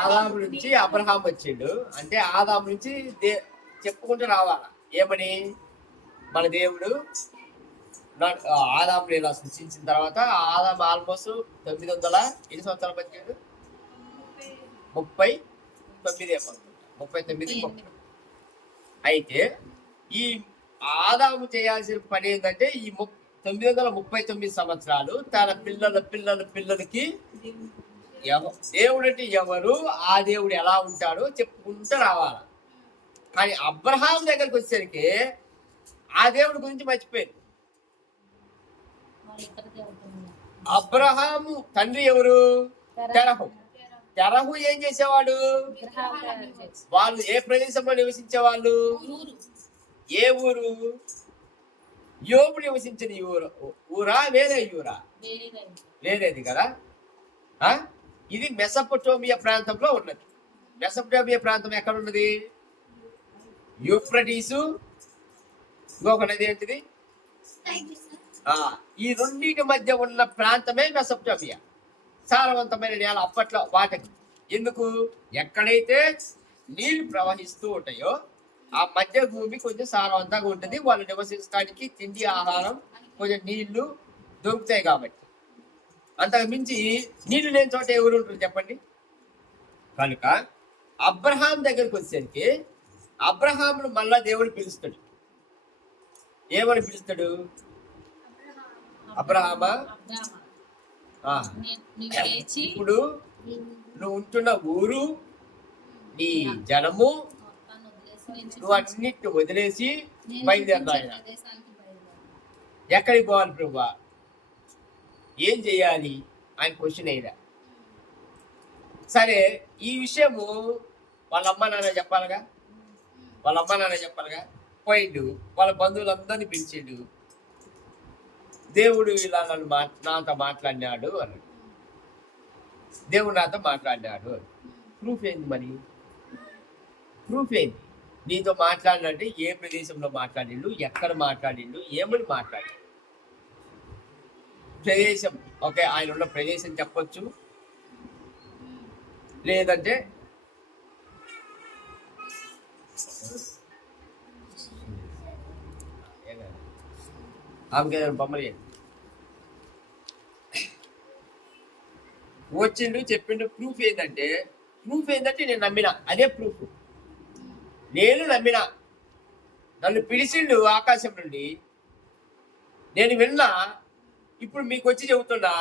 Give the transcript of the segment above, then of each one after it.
ఆదాము నుంచి అబ్రహాం వచ్చిండు అంటే ఆదాము నుంచి చెప్పుకుంటూ రావాలా ఏమని మన దేవుడు ఆదాము నేను సృష్టించిన తర్వాత ఆదాము ఆల్మోస్ట్ 900 ఎన్ని సంవత్సరాలు బతికాడు 39 అయితే ఈ ఆదాము చేయాల్సిన పని ఏంటంటే ఈ 939 సంవత్సరాలు తన పిల్లలకి దేవుడు అంటే ఎవరు ఆ దేవుడు ఎలా ఉంటాడో చెప్పుకుంటూ రావాలి. కానీ అబ్రహాం దగ్గరికి వచ్చేసరికి ఆ దేవుడి గురించి మర్చిపోయింది. అబ్రహాము తండ్రి ఎవరు? తెరహు ఏం చేసేవాడు? వాళ్ళు ఏ ప్రదేశంలో నివసించేవాళ్ళు? ఏ ఊరు? యోబు నివసించిన ఊరా వేరే ఊరా? వేరేది కదా. ఇది మెసొపొటేమియా ప్రాంతంలో ఉన్నది. మెసొపొటేమియా ప్రాంతం ఎక్కడ ఉన్నది? యూఫ్రటీసు, ఇంకొక నది ఏంటిది? ఈ రెండింటి మధ్య ఉన్న ప్రాంతమే మెసొపొటేమియా. సారవంతమైన నేల అప్పట్లో వాటికి. ఎందుకు? ఎక్కడైతే నీళ్లు ప్రవహిస్తూ ఉంటాయో ఆ మధ్య భూమి కొంచెం సారవంతంగా ఉంటుంది. వాళ్ళు నివసించడానికి తిండి, ఆహారం, కొంచెం నీళ్లు దొరుకుతాయి కాబట్టి. అంతకు మించి నీళ్లు లేని చోట ఎవరు ఉంటారు చెప్పండి? కనుక అబ్రహాం దగ్గరికి వచ్చేసరికి అబ్రహామును మళ్ళా దేవుడు పిలుస్తాడు. ఏమని పిలుస్తాడు? అబ్రహామా, ఇప్పుడు నువ్వు ఉంటున్న ఊరు, నీ జనము, నువ్వు అన్నిటిని వదిలేసి బయలుదేరాలి. ఎక్కడికి పోవాలి ప్రభువా? ఏం చేయాలి ఆయన క్వశ్చన్ అయినా సరే. ఈ విషయము వాళ్ళ అమ్మ నాన్న చెప్పాలిగా. పోయిండు, వాళ్ళ బంధువులందరినీ పిలిచిండు. దేవుడు ఇలా నాతో మాట్లాడినాడు అన్నాడు. దేవుడు నాతో మాట్లాడినాడు. ప్రూఫ్ ఏంది మరి? ప్రూఫ్ ఏంది? నీతో మాట్లాడినంటే ఏ ప్రదేశంలో మాట్లాడిండు, ఎక్కడ మాట్లాడిండు, ఏమని మాట్లాడి? ప్రదేశం ఓకే, ఆయన ఉన్న ప్రదేశం చెప్పొచ్చు, లేదంటే ఆమెకి బొమ్మలు వచ్చిండు, చెప్పిండు. ప్రూఫ్ ఏంటంటే నేను నమ్మిన. అదే ప్రూఫ్. నేను నమ్మిన. నన్ను పిలిచిండు ఆకాశం నుండి, నేను విన్నా. ఇప్పుడు మీకు వచ్చి చెబుతున్నా.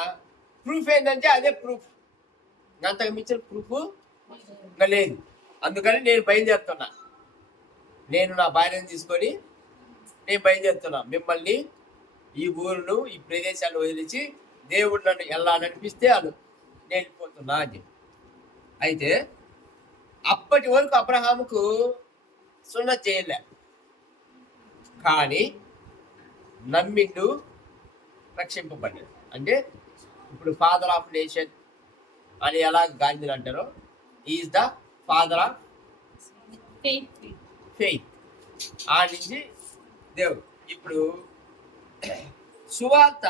ప్రూఫ్ ఏంటంటే అదే ప్రూఫ్. అంతకు మించిన ప్రూఫ్ లేదు. అందుకని నేను బయలుదేరుతున్నా. నేను నా భార్యను తీసుకొని నేను బయలుదేరుతున్నా. మిమ్మల్ని, ఈ ఊరును, ఈ ప్రదేశాన్ని వదిలించి దేవుడు నన్ను ఎలా నడిపిస్తే అను నేను వెళ్ళిపోతున్నా అని. అయితే అప్పటి వరకు అబ్రహాముకు సున్నతి చేయలే, కానీ నమ్మిండు, రక్షింపబడ్డాడు. అంటే ఇప్పుడు ఫాదర్ ఆఫ్ నేషన్ అని ఎలా గాంధీ అంటారో, is the father of faith. ఆ నుంచి దేవుడు. ఇప్పుడు సువార్త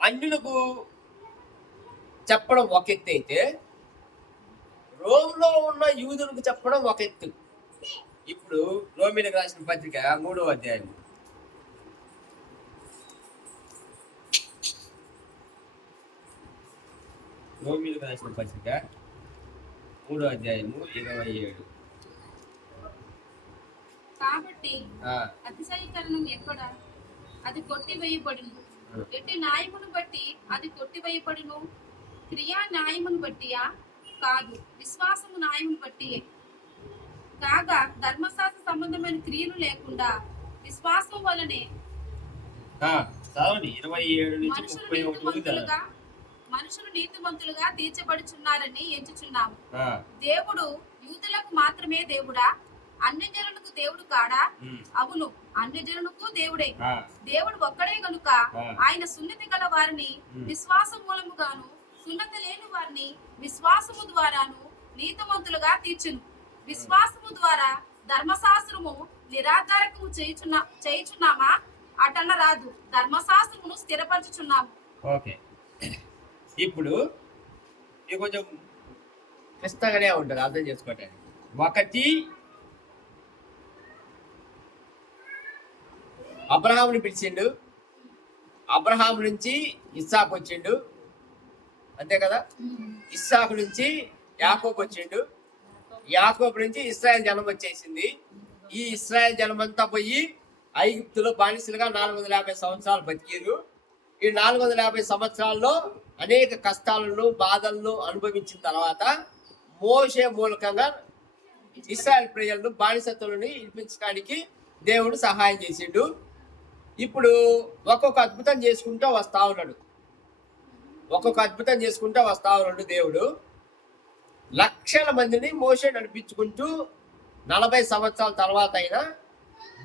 అన్యులకు చెప్పడం ఒక ఎత్తు అయితే, రోమ్లో ఉన్న యూదులకు చెప్పడం ఒక ఎత్తు. ఇప్పుడు రోమిలకు రాసిన పత్రిక 3వ అధ్యాయం. రోమిలకు రాసిన పత్రిక 3వ అధ్యాయము 27. కాబట్టి అతిశయీకరణం ఎక్కడ? అది కొట్టివేయబడును. ఎట్టి న్యాయమును బట్టి అది కొట్టివేయబడును. క్రియా న్యాయమును బట్టియా? కాదు, విశ్వాసము న్యాయమును బట్టియే. కాగా ధర్మశాస్త్ర సంబంధమైన క్రియలు లేకుండా విశ్వాసం వలనే మనుషులు నీతిమంతులుగా తీర్చబడుచున్నారని ఎంచుచున్నాము. దేవుడు యూదులకు మాత్రమే దేవుడా? అన్యజనులకు దేవుడు కాడా? అవును, అన్యజనులకు దేవుడే. దేవుడు ఒక్కడే గనుక ఆయన సున్నతి గల వారిని విశ్వాసం మూలముగాను, సున్నతి లేని వారిని విశ్వాసము ద్వారాను నీతిమంతులుగా తీర్చును. విశ్వాసము ద్వారా ధర్మశాస్త్రము నిరాధారకము చేయుచున్నామా? అటల్ల రాదు, ధర్మశాస్త్రమును స్థిరపరచుచున్నాము. ఓకే, ఇప్పుడు ఇది కొంచెం క్లిష్టంగానే ఉంటుంది అర్థం చేసుకోవటానికి. ఒకటి, అబ్రహాముని పిలిచిండు, అబ్రహాం నుంచి ఇస్సాకు వచ్చిండు, అంతే కదా. ఇస్సాకు నుంచి యాకోబు వచ్చిండు, యాకోబు నుంచి ఇశ్రాయేల్ జనం వచ్చేసింది. ఈ ఇశ్రాయేల్ జనం అంతా పోయి ఐగుప్తులో బానిసలుగా 450 సంవత్సరాలు బతికిరు. ఈ 450 సంవత్సరాల్లో అనేక కష్టాలను బాధలను అనుభవించిన తర్వాత మోషే మూలకంగా ఇశ్రాయేల్ ప్రజలను బానిసత్వాలని విడిపించడానికి దేవుడు సహాయం చేసిండు. ఇప్పుడు ఒక్కొక్క అద్భుతం చేసుకుంటూ వస్తా ఉన్నాడు, ఒక్కొక్క అద్భుతం చేసుకుంటూ వస్తా ఉన్నాడు దేవుడు. లక్షల మందిని మోషే నడిపించుకుంటూ 40 సంవత్సరాల తర్వాత అయినా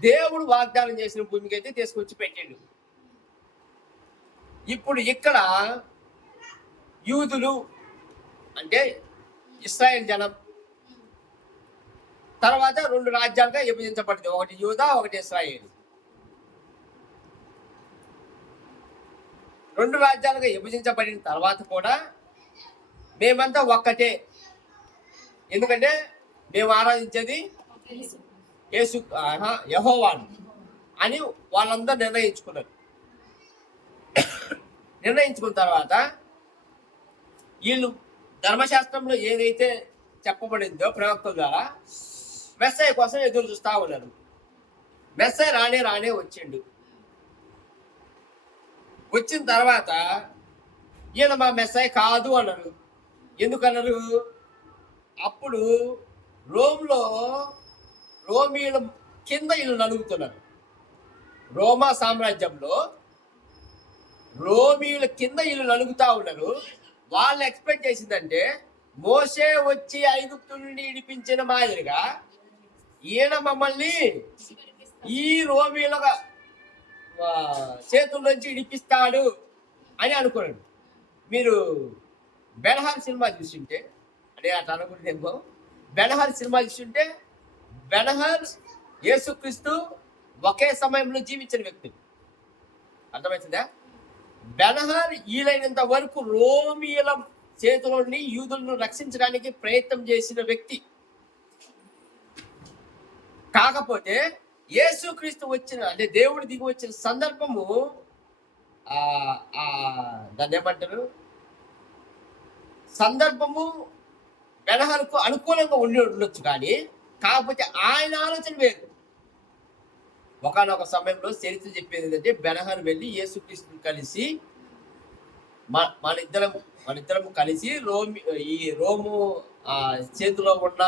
దేవుడు వాగ్దానం చేసిన భూమికి అయితే తీసుకొచ్చి పెట్టిండు. ఇప్పుడు ఇక్కడ యూదులు అంటే ఇశ్రాయేల్ జనం తర్వాత 2 రాజ్యాలుగా విభజించబడింది, ఒకటి యూదా, ఒకటి ఇశ్రాయేలు. 2 రాజ్యాలుగా విభజించబడిన తర్వాత కూడా మేమంతా ఒక్కటే, ఎందుకంటే మేము ఆరాధించేది యేసు యెహోవాను అని వాళ్ళందరూ నిర్ణయించుకున్నారు. నిర్ణయించుకున్న తర్వాత వీళ్ళు ధర్మశాస్త్రంలో ఏదైతే చెప్పబడిందో ప్రవక్తల ద్వారా మెస్సయ్య కోసం ఎదురు చూస్తా ఉన్నారు. మెస్సయ్య రానే వచ్చిండు. వచ్చిన తర్వాత ఈయన మా మెస్సయ్య కాదు అన్నారు. ఎందుకన్నారు? అప్పుడు రోమీయుల కింద వీళ్ళు నలుగుతున్నారు. రోమా సామ్రాజ్యంలో రోమీయుల కింద వీళ్ళు నలుగుతా ఉన్నారు. వాళ్ళు ఎక్స్పెక్ట్ చేసిందంటే మోషే వచ్చి ఐగుప్తు నుండి ఇడిపించిన మాదిరిగా ఈయన మమ్మల్ని ఈ రోమీయుల చేతుల్లోంచి ఇడిపిస్తాడు అని అనుకున్నాడు. మీరు బెనహర్ సినిమా చూస్తుంటే, అంటే అట్లా అనుకుంటేమో, బెనహర్ సినిమా చూస్తుంటే బెనహర్ యేసుక్రీస్తు ఒకే సమయంలో జీవించిన వ్యక్తి. అర్థమవుతుందా? బెనహర్ వీలైనంత వరకు రోమియుల చేతిలోని యూదులను రక్షించడానికి ప్రయత్నం చేసిన వ్యక్తి. కాకపోతే యేసుక్రీస్తు వచ్చిన అంటే దేవుడు దిగి వచ్చిన సందర్భము దాన్ని ఏమంటారు, సందర్భము బెనహర్కు అనుకూలంగా ఉండి ఉండొచ్చు, కానీ కాకపోతే ఆయన ఆలోచన వేరు. ఒకనొక సమయంలో చరిత్ర చెప్పేది ఏంటంటే బెనహర్ వెళ్ళి యేసుక్రీస్తుని కలిసి మన ఇద్దరము కలిసి రోము చేతిలో ఉన్న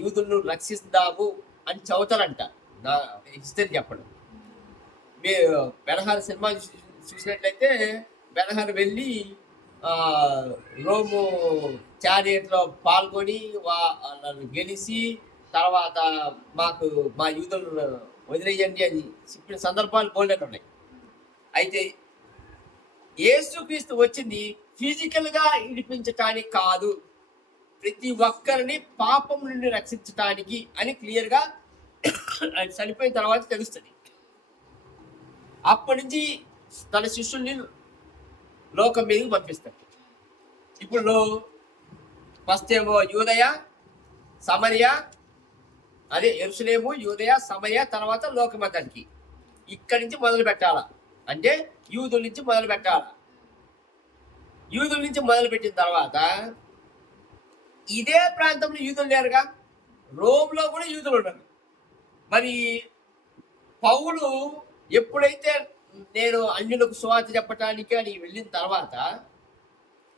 యూదులను రక్షిస్తాము అని చదువుతారంట. నా హిస్టరీ చెప్పడం. మీరు బెనహర్ సినిమా చూసినట్లయితే బెనహర్ వెళ్ళి రోము చారియట్లో పాల్గొని గెలిచి తర్వాత మా యూదులను వదిలేయండి అని చెప్పిన సందర్భాలు బోల్డెన్ ఉన్నాయి. అయితే యేసుక్రీస్తు వచ్చింది ఫిజికల్గా ఇడిపించటానికి కాదు, ప్రతి ఒక్కరిని పాపం నుండి రక్షించటానికి అని క్లియర్గా ఆయన చనిపోయిన తర్వాత తెలుస్తుంది. అప్పటి నుంచి తన శిష్యుల్ని లోకం మీదకి పంపిస్తాడు. ఇప్పుడు ఫస్ట్ ఏమో యూదయ, సమరయ, అదే యెరూషలేము, యూదయ, సమరయ, తర్వాత లోకమంతటికి ఇక్కడి నుంచి మొదలు పెట్టాలా, అంటే యూదుల నుంచి మొదలు పెట్టాలా. యూదుల నుంచి మొదలు పెట్టిన తర్వాత ఇదే ప్రాంతంలో యూదులు లేరుగా, రోమ్లో కూడా యూదులు ఉన్నారు. మరి పౌలు ఎప్పుడైతే నేను అన్యులకు సువార్త చెప్పటానికి అని వెళ్ళిన తర్వాత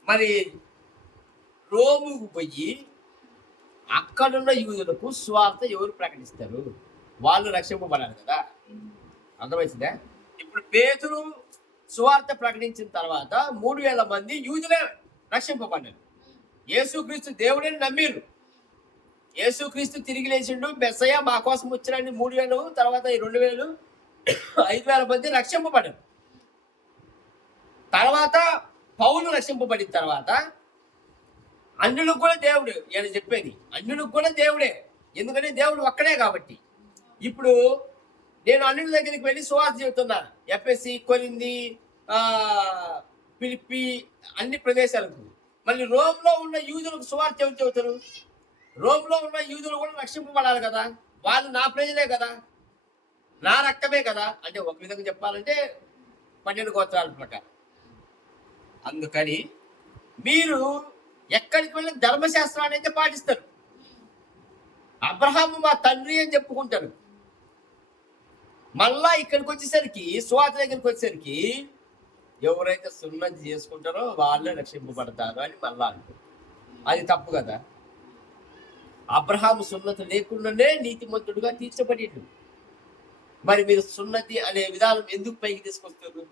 మరి రోముకు పోయి అక్కడున్న యూదులకు సువార్త ఎవరు ప్రకటిస్తారు? వాళ్ళు రక్షింపబడాలి కదా. అర్థమవుతుందా? ఇప్పుడు పేతురు సువార్త ప్రకటించిన తర్వాత 3000 మంది యూదులే రక్షింపబడ్డారు. యేసుక్రీస్తు దేవుడని నమ్మిరు. యేసుక్రీస్తు తిరిగి లేచిండు, మెస్సయ్య మా కోసం వచ్చినని 3000, తర్వాత 2000, 5000 మంది రక్షింపబడ్డారు. తర్వాత పౌలు రక్షింపబడిన తర్వాత అన్యులకు కూడా దేవుడు, ఆయన చెప్పేది అన్యులకు కూడా దేవుడే, ఎందుకంటే దేవుడు ఒక్కడే కాబట్టి. ఇప్పుడు నేను అన్యుల దగ్గరికి వెళ్ళి సువార్త చెబుతున్నా, ఎఫెసీ, కొరింథీ, ఫిలిప్పీ అన్ని ప్రదేశాలకు. మళ్ళీ రోమ్లో ఉన్న యూదులకు సువార్త ఎవరు చెబుతారు? రోమ్లో ఉన్న యూదులు కూడా రక్షింపబడాలి కదా, వాళ్ళు నా ప్రజలే కదా, నా రక్తమే కదా. అంటే ఒక విధంగా చెప్పాలంటే 12 గోత్రాల ప్రకారం. అందుకని మీరు ఎక్కడికి వెళ్ళి ధర్మశాస్త్రాన్ని అయితే పాటిస్తారు. అబ్రహాము మా తండ్రి అని చెప్పుకుంటారు. మళ్ళా ఇక్కడికి వచ్చేసరికి, సువార్త దగ్గరికి వచ్చేసరికి ఎవరైతే సున్నతి చేసుకుంటారో వాళ్ళే రక్షింపబడతారు అని మళ్ళా అంటారు. అది తప్పు కదా. అబ్రహాము సున్నతి లేకుండానే నీతిమంతుడుగా తీర్చబడిండు. మరి మీరు సున్నతి అనే విధానం ఎందుకు పైకి తీసుకొస్తారు?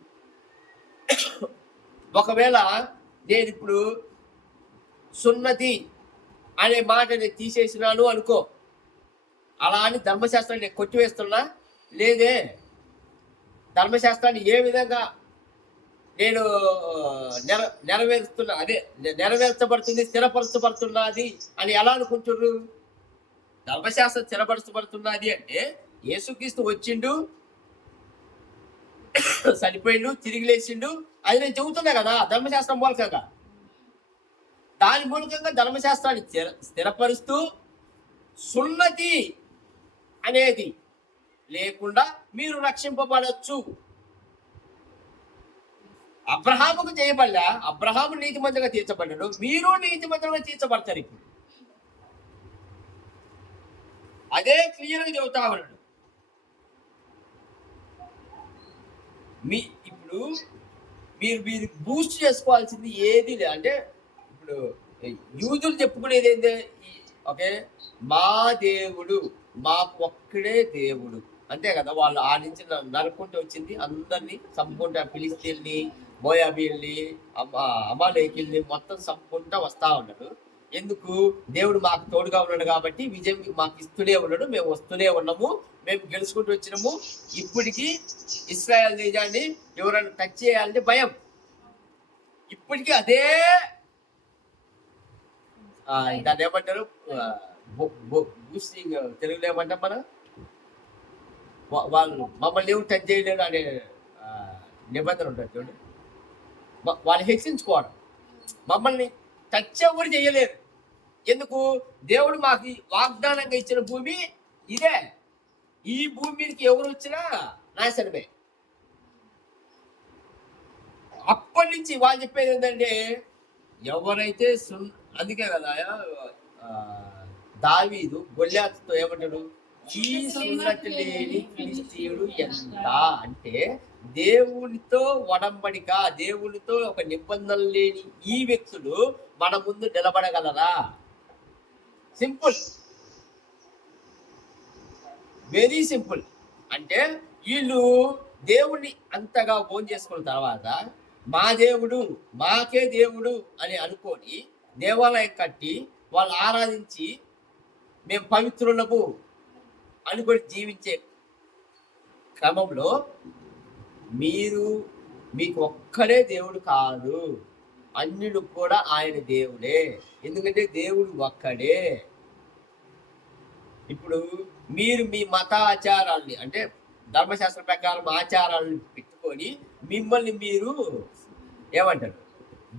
ఒకవేళ నేను ఇప్పుడు సున్నతి అనే మాటని తీసేసినాను అనుకో, అలా అని ధర్మశాస్త్రాన్ని నేను కొట్టివేస్తున్నా లేదే. ధర్మశాస్త్రాన్ని ఏ విధంగా నేను నెరవేరుస్తున్నా, అదే నెరవేర్చబడుతుంది, స్థిరపరచబడుతున్నది అని ఎలా అనుకుంటున్నారు? ధర్మశాస్త్రం స్థిరపరచబడుతున్నది అంటే యేసుక్రీస్తు వచ్చిండు, చనిపోయిండు, తిరిగి లేచిండు, అది నేను చెబుతున్నా కదా ధర్మశాస్త్రం మూలకంగా. దాని మూలకంగా ధర్మశాస్త్రాన్ని స్థిరపరుస్తూ సున్నతి అనేది లేకుండా మీరు రక్షింపబడచ్చు. అబ్రహాముకు చేయబడ్డా, అబ్రహాము నీతిమంతులుగా తీర్చబడ్డాడు, మీరు నీతిమంతులుగా తీర్చబడతారు. ఇప్పుడు అదే క్లియర్గా చెబుతా ఉన్నాడు. ఇప్పుడు మీరు బూస్ట్ చేసుకోవాల్సింది ఏది లేదు. అంటే ఇప్పుడు యూదులు చెప్పుకునేది ఏంటి? ఓకే, మా దేవుడు, మాకు ఒక్కడే దేవుడు, అంతే కదా. వాళ్ళు ఆ నుంచి నరుక్కుంటూ వచ్చింది అందరినీ, సంపుకుంటా ఫిలిస్తీన్ని, మోయాబీల్ని, అమాలేకీల్ని మొత్తం సంపుకుంటా వస్తా ఉన్నాడు. ఎందుకు? దేవుడు మాకు తోడుగా ఉన్నాడు కాబట్టి విజయం మాకు ఇస్తూనే ఉన్నాడు, మేము వస్తూనే ఉన్నాము, మేము గెలుచుకుంటూ వచ్చినాము. ఇప్పటికీ ఇశ్రాయేల్ దేశాన్ని ఎవరైనా టచ్ చేయాలంటే భయం. ఇప్పటికీ అదే దాన్ని ఏమంటారు, బూస్టింగ్ తెలుగులో ఏమంటాం మనం, వాళ్ళు మమ్మల్ని ఎవరు టచ్ చేయలేరు అనే నిబంధన ఉంటుంది చూడండి. వాళ్ళు హెచ్చించుకోవడం, మమ్మల్ని టచ్ ఎవరు చేయలేరు. ఎందుకు? దేవుడు మాకు వాగ్దానంగా ఇచ్చిన భూమి ఇదే. ఈ భూమి మీదకి ఎవరు వచ్చినా నాశనమే. అప్పటి నుంచి వాళ్ళు చెప్పేది ఏంటంటే, ఎవరైతే అందుకే కదా దావీదు గొల్యాతుతో ఏమంటాడు, ఈ సున్నతి లేని ఫిలిస్తీయుడు ఎంత అంటే, దేవునితో ఒడంబడిక, దేవునితో ఒక నిబంధన లేని ఈ వ్యక్తులు మన ముందు నిలబడగలరా? Simple, very simple. అంటే వీళ్ళు దేవుణ్ణి అంతగా ఓన్ చేసుకున్న తర్వాత మా దేవుడు, మాకే దేవుడు అని అనుకొని దేవాలయం కట్టి వాళ్ళు ఆరాధించి మేము పవిత్రులము అనుకొని జీవించే క్రమంలో మీకు ఒక్కడే దేవుడు కాదు, అన్యుడు కూడా ఆయన దేవుడే. ఎందుకంటే దేవుడు ఒక్కడే. ఇప్పుడు మీరు మీ మత ఆచారాల్ని, అంటే ధర్మశాస్త్ర ప్రకారం ఆచారాలను పెట్టుకొని మిమ్మల్ని మీరు ఏమంటారు,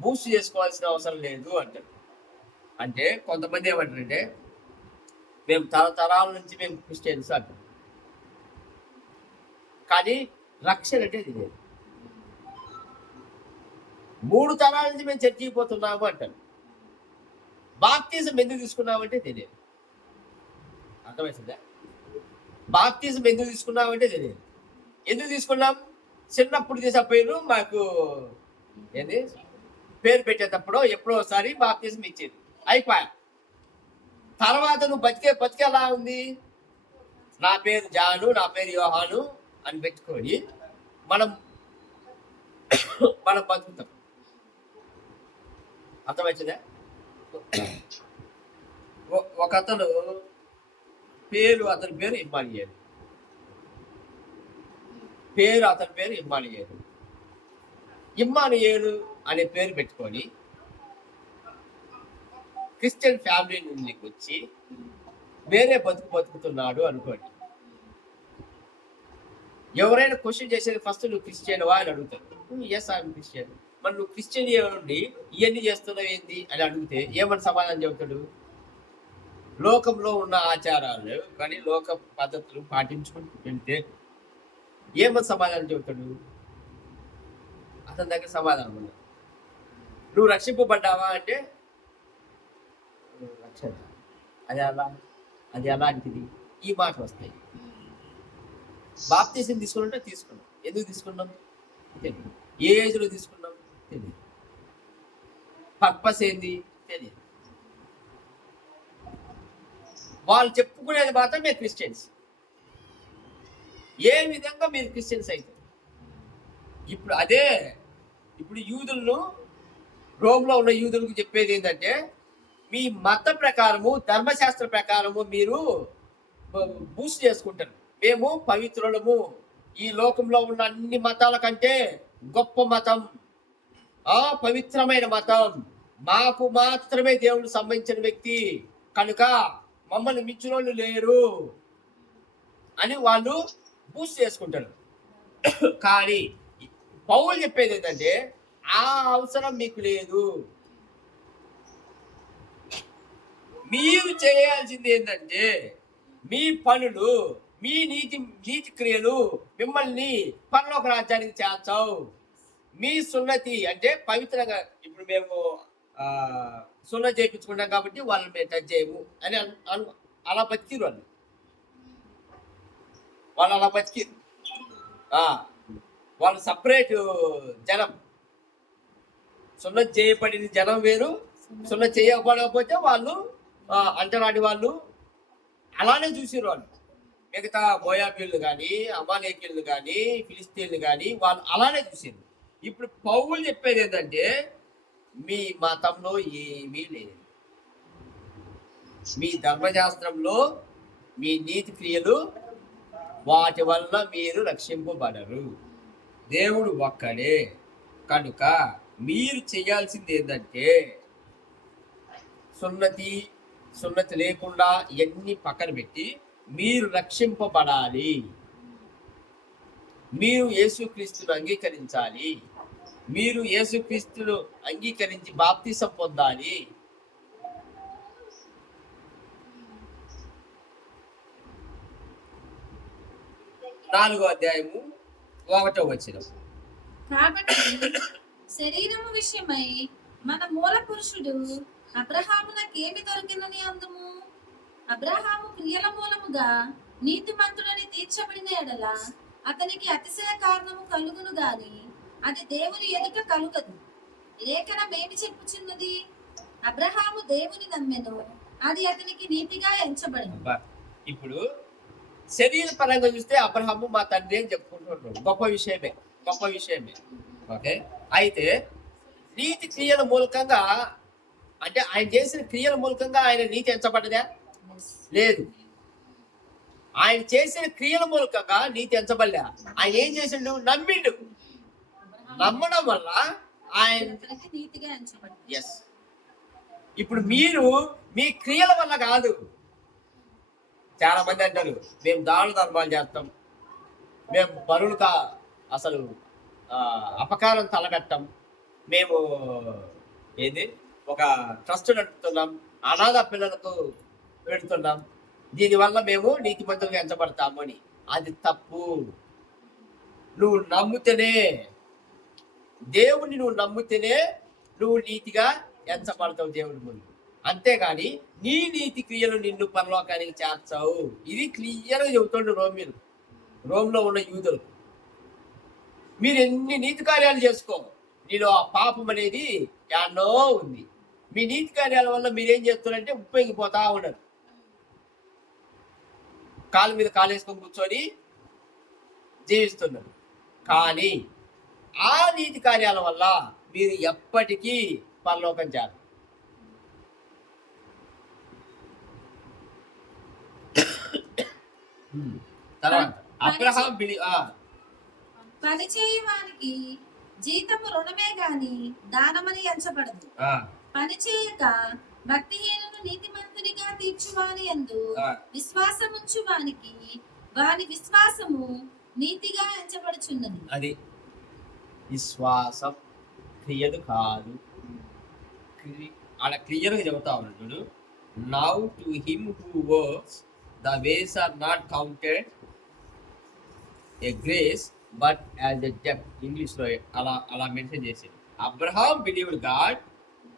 బూస్ట్ చేసుకోవాల్సిన అవసరం లేదు అంటారు. అంటే కొంతమంది ఏమంటారంటే, మేము తరతరాల నుంచి మేము క్రిస్టియన్స్ అంటారు, కానీ రక్షణ అంటే ఇది లేదు. 3 తరాల నుంచి మేము చర్చికి పోతున్నాము అంటారు. బాప్తిజం ఎందుకు తీసుకున్నామంటే తెలియదు. అర్థమవుతుందా? బాప్తిజం ఎందుకు తీసుకున్నామంటే తెలియదు. ఎందుకు తీసుకున్నాం? చిన్నప్పుడు తీసుకపోయారు, మాకు ఏంది పేరు పెట్టేటప్పుడు ఎప్పుడో ఒకసారి బాప్తిజం ఇచ్చేది, అయిపోయా. తర్వాత నువ్వు బతికే ఎలా ఉంది, నా పేరు జాను, నా పేరు యోహాను అని పెట్టుకొని మనం బతుకుతాం. అర్థమవుతుందా? ఒక అతను అతని పేరు ఇమ్మానుయేలు, ఇమ్మానుయేలు అనే పేరు పెట్టుకొని క్రిస్టియన్ ఫ్యామిలీ నుండి వచ్చి వేరే బతుకుతున్నాడు అనుకోండి. ఎవరైనా క్వశ్చన్ చేసేది ఫస్ట్ నువ్వు క్రిస్టియన్వా అని అడుగుతారు. Yes I'm Christian. మరి నువ్వు క్రిస్టియన్ నుండి ఇవన్నీ చేస్తున్నావు ఏంది అని అడిగితే ఏమని సమాధానం చెబుతాడు? లోకంలో ఉన్న ఆచారాలు కానీ లోక పద్ధతులు పాటించుకుంటూ వెళ్తే ఏమని సమాధానం చెబుతాడు? అతని దగ్గర సమాధానం ఉండదు. నువ్వు రక్షింపబడ్డావా అంటే రక్షణ అది అలాంటిది, ఈ మాట వస్తాయి. బాప్తీసం తీసుకున్నట్టే తీసుకున్నాం. ఎందుకు తీసుకున్నాం తెలియదు. ఏ ఏజ్లో తీసుకున్నాం తెలియదు. పర్పస్ ఏంది తెలియదు. వాళ్ళు చెప్పుకునేది మాత్రం మీరు క్రిస్టియన్స్. ఏ విధంగా మీరు క్రిస్టియన్స్ అయితే ఇప్పుడు యూదులను, రోమ్లో ఉన్న యూదులకు చెప్పేది ఏంటంటే, మీ మత ప్రకారము, ధర్మశాస్త్ర ప్రకారము మీరు బూస్ట్ చేసుకుంటారు. మేము పవిత్రులము, ఈ లోకంలో ఉన్న అన్ని మతాల కంటే గొప్ప మతం, పవిత్రమైన మతం, మాకు మాత్రమే దేవుడు సంబంధించిన వ్యక్తి కనుక మమ్మల్ని మించిన వాళ్ళు లేరు అని వాళ్ళు బూస్ట్ చేసుకుంటారు. కానీ పౌలు చెప్పేది ఏంటంటే, ఆ అవసరం మీకు లేదు. మీరు చేయాల్సింది ఏంటంటే, మీ పనులు, మీ నీతి క్రియలు మిమ్మల్ని పరలోక రాజ్యానికి చేర్చవు. మీ సున్నతి అంటే పవిత్రంగా, ఇప్పుడు మేము సున్నతి చేయించుకుంటాం కాబట్టి వాళ్ళని మేము టచ్ చేయము అని అలా బతికిరు వాళ్ళు అలా బతికిరు. వాళ్ళు సపరేట్ జనం. సున్నతి చేయబడిన జనం వేరు, సున్నతి చేయకపోతే వాళ్ళు అంటరాని వాళ్ళు. అలానే చూసిరు వాళ్ళు. మిగతా మోయాబీళ్ళు కానీ, అమాలేకీళ్ళు కానీ, ఫిలిస్తీన్లు కానీ వాళ్ళు అలానే చూసారు. ఇప్పుడు పౌలు చెప్పేది ఏంటంటే, మీ మతంలో ఏమీ లేదు. మీ ధర్మశాస్త్రంలో మీ నీతి క్రియలు, వాటి వల్ల మీరు రక్షింపబడరు. దేవుడు ఒక్కడే కనుక మీరు చేయాల్సింది ఏంటంటే, సున్నతి లేకుండా ఇవన్నీ పక్కన పెట్టి మీరు రక్షింపబడాలి. మీరు యేసుక్రీస్తును అంగీకరించాలి. మీరు యేసుక్రీస్తును అంగీకరించి బాప్తిసం పొందాలి. నాలుగో అధ్యాయము 1వ వచనం. కాబట్టి శరీరము విషయమై మన మూల పురుషుడు అబ్రహామునకేమి దొరికినని అందుము. అబ్రహాము క్రియల మూలముగా నీతిమంతుడని తీర్చబడిన ఎడల అతనికి అతిశయ కారణము కలుగును గాని అది దేవుని ఎదుట కలుగదు. లేఖనమేమి చెప్పుచున్నది? అబ్రహాము దేవుని నమ్మెను, అది అతనికి నీతిగా ఎంచబడింది. ఇప్పుడు శరీర పరంగా చూస్తే అబ్రహాము మా తండ్రి అని చెప్పుకుంటున్నాడు. గొప్ప విషయమే. ఓకే. అయితే నీతి క్రియల మూలకంగా, అంటే ఆయన చేసిన క్రియల మూలకంగా ఆయన నీతి ఎంచబడ్డదా? లేదు. ఆయన చేసిన క్రియల మూలకంగా నీతి ఎంచబడలే. ఆయన ఏం చేసిండు? నమ్మిండు. నమ్మడం వల్ల ఆయన నీతిగా ఎంచబడ్డాడు. ఎస్. ఇప్పుడు మీరు మీ క్రియల వల్ల కాదు. చాలా మంది అంటారు, మేము దాన ధర్మాలు చేస్తాం, మేము పరులకు అసలు అపకారం తలపెట్టాం, మేము ఒక ట్రస్ట్ నడుపుతున్నాం, అనాథ పిల్లలకు పెడుతున్నాం, దీనివల్ల మేము నీతిమంతులుగా ఎంచబడతాము అని. అది తప్పు. నువ్వు నమ్మితేనే, దేవుణ్ణి నువ్వు నమ్మితేనే నువ్వు నీతిగా ఎంచబడతావు దేవుడి ముందు. అంతేగాని నీ నీతి క్రియలు నిన్ను పరలోకానికి చేర్చావు. ఇది క్లియర్గా చెబుతుండే రోమ్లో ఉన్న యూదులు. మీరు ఎన్ని నీతి కార్యాలు చేసుకో, నీలో ఆ పాపం అనేది ఎన్నో ఉంది. మీ నీతి కార్యాల వల్ల మీరేం చేస్తున్నారంటే ఉప్పొంగిపోతా ఉన్నారు. కాలు మీద కాలు వేసుకొని కూర్చొని జీవిస్తున్నారు. కానీ ఆ నీతి కార్యాల వల్ల మీరు ఎప్పటికీ పరలోకం చేయాలి. తర్వాత అబ్రహాం పని చేయవానికి జీతము రుణమే గాని దానమని ఎంచబడదు. పని చేయక భక్తిహీనుడు నీతిమంతునిగా తీర్చువాని యందు విశ్వాసముంచు వానికి వాని విశ్వాసము నీతిగా ఎంచబడుచున్నది. అది విశ్వాసం. క్రియలు కాదు. అలా క్లియర్గా చెబుతా ఉన్నాడు. Now to him who works the ways are not counted a grace but as a డెప్త్. ఇంగ్లీష్లో అలా మెన్షన్ చేసింది. Abraham believed God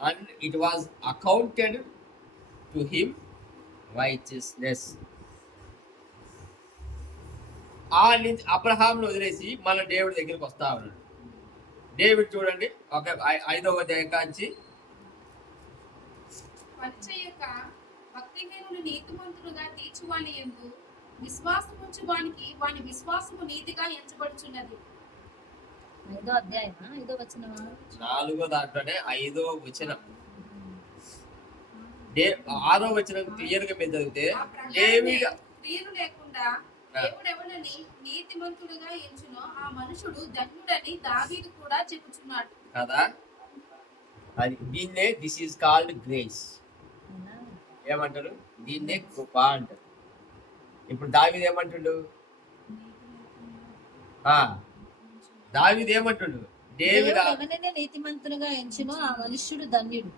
and it was accounted to him righteousness. ఆ నుంచి అబ్రహాంను వదిలేసి మన దేవుడి దగ్గరికి వస్తా ఉన్నాడు. డేవిడ్ చూడండి, ఒక 5వ అధ్యాయం కాంచి పనిచేయక భక్తిహీనులు నీతిమంతులుగా తీర్చువాని యందు విశ్వాసముంచు వానికి వాని విశ్వాసము నీతిగా ఎంచబడుచున్నది. 5వ అధ్యాయమా 5వ వచనమా? 4వ దాంట్లోనే 5వ వచనం. 6వ వచనం క్లియర్ గా మీరు చదివితే డేవిడ్ క్రియలు లేకుండా దేవుడెవరిని నీతిమంతుడుగా ఎంచునో ఆ మనుషుడు ధన్యుడని దావీదు కూడా చెప్పుచున్నాడు కదా. అది దీన్నే దిస్ ఈజ్ కాల్డ్ గ్రేస్. ఏమంటారు? దీన్నే కృప అంటారు. ఇప్పుడు దావీదు ఏమంటుండు? దావీదు ఏమంటుండు? నీతిమంతుడుగా ఎంచునో ఆ మనుష్యుడు ధన్యుడు.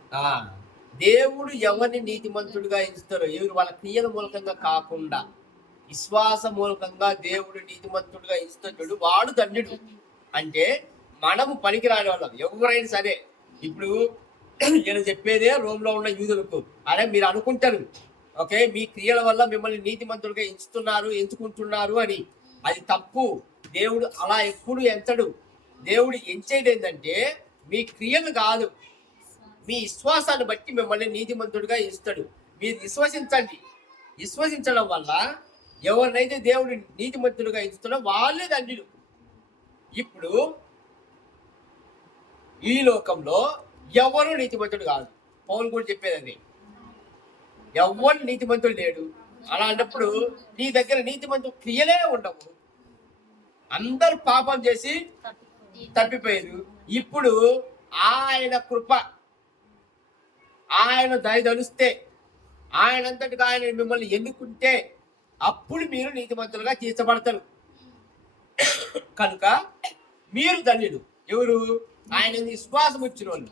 దేవుడు ఎవరిని నీతిమంతుడుగా ఎంచుతారో, ఎవరు వాళ్ళ క్రియల మూలకంగా కాకుండా విశ్వాస మూలకంగా దేవుడు నీతిమంతుడుగా ఎంచుతాడు, వాడు ధన్యుడు. అంటే మనము పనికిరాని వాళ్ళం ఎవరైనా సరే. ఇప్పుడు నేను చెప్పేదే రోమ్లో ఉన్న యూదులకు, అరే మీరు అనుకుంటారు ఓకే మీ క్రియల వల్ల మిమ్మల్ని నీతిమంతులుగా ఎంచుకుంటున్నారు అని. అది తప్పు. దేవుడు అలా ఎప్పుడు ఎంచడు. దేవుడు ఎంచేది ఏంటంటే మీ క్రియలు కాదు, మీ విశ్వాసాన్ని బట్టి మిమ్మల్ని నీతిమంతుడిగా ఎంచుతాడు. మీరు విశ్వసించండి. విశ్వసించడం వల్ల ఎవరినైతే దేవుడు నీతిమంతుడిగా ఎంచుతాడో వాళ్ళే ధన్యులు. ఇప్పుడు ఈ లోకంలో ఎవరు నీతిమంతుడు కాదు. పౌలు కూడా చెప్పేదండి, ఎవరు నీతిమంతుడు లేడు. అలాంటప్పుడు నీ దగ్గర నీతిమంతుడు క్రియలే ఉండవు. అందరూ పాపం చేసి తప్పిపోయారు. ఇప్పుడు ఆయన కృప, ఆయన దయదలుస్తే, ఆయనంతటిగా ఆయన మిమ్మల్ని ఎన్నుకుంటే అప్పుడు మీరు నీతిమంతులుగా తీర్చబడతారు. కనుక మీరు ధన్యుడు. ఎవరు? ఆయన విశ్వాసం ఇచ్చిన వాళ్ళు.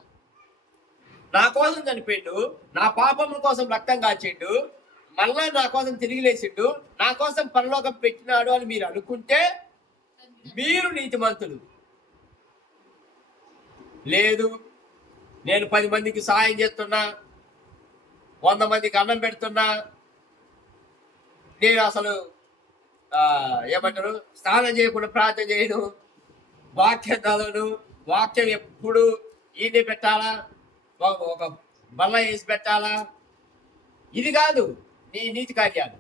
నా కోసం చనిపోయిండు, నా పాపముల కోసం రక్తం కాచిండు, మళ్ళా నా కోసం తిరిగి లేచిండు, నా కోసం పరలోకం పెట్టినాడు అని మీరు అనుకుంటే మీరు నీతిమంతులు. లేదు నేను 10 మందికి సహాయం చేస్తున్నా, 100 మందికి అన్నం పెడుతున్నా, నేను అసలు ఏమంటారు స్నానం చేయకుండా ప్రార్థన చేయను, వాక్యం చదవను, వాక్యం ఎప్పుడు ఈయన పెట్టాలా, ఒక బల్ల వేసి పెట్టాలా, ఇది కాదు నీ నీతి కార్యాలు.